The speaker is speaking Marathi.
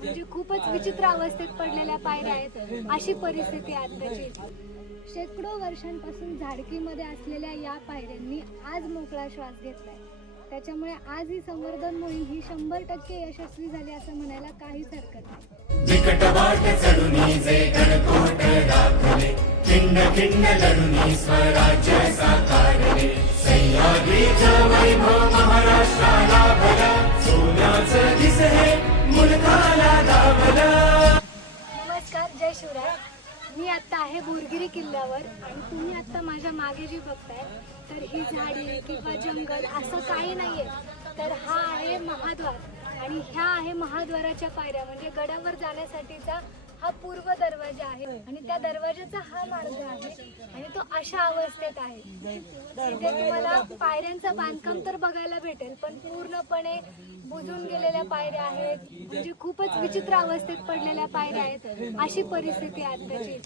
म्हणजे खूपच विचित्र अवस्थेत पडलेल्या पायऱ्या आहेत, अशी परिस्थिती आहे आताची. शेकडो वर्षांपासून झाडकीमध्ये असलेल्या या पायऱ्यांनी आज मोकळा श्वास घेतलाय. त्याच्यामुळे आज ही संवर्धन मोहीम ही 100% यशस्वी झाली असं म्हणायला काहीच हरकत नाही. विकट वाट चढुनी जे गणकोट दाखले, खिंड खिंड लढुनी स्वराज्य साकारले, सह्याद्रीचं वैभव महाराष्ट्राला भलं, सोन्याचं दिस हे मुलखाला दावलं. नमस्कार, जय शिवराय. मी आत्ता आहे बोरगिरी किल्ल्यावर आणि तुम्ही आत्ता माझ्या मागे जी बघताय तर ही झाडी किंवा जंगल असं काही नाहीये, तर हा आहे महाद्वार आणि ह्या आहे महाद्वाराच्या पायऱ्या. म्हणजे गडावर जाण्यासाठीचा हा पूर्व दरवाजा आहे आणि त्या दरवाजाचा हा मार्ग आहे आणि तो अशा अवस्थेत आहे. इथे तुम्हाला पायऱ्यांचं बांधकाम तर बघायला भेटेल, पण पूर्णपणे बुजून गेलेल्या पायऱ्या आहेत, म्हणजे खूपच विचित्र अवस्थेत पडलेल्या पायऱ्या आहेत, अशी परिस्थिती आहे आताची.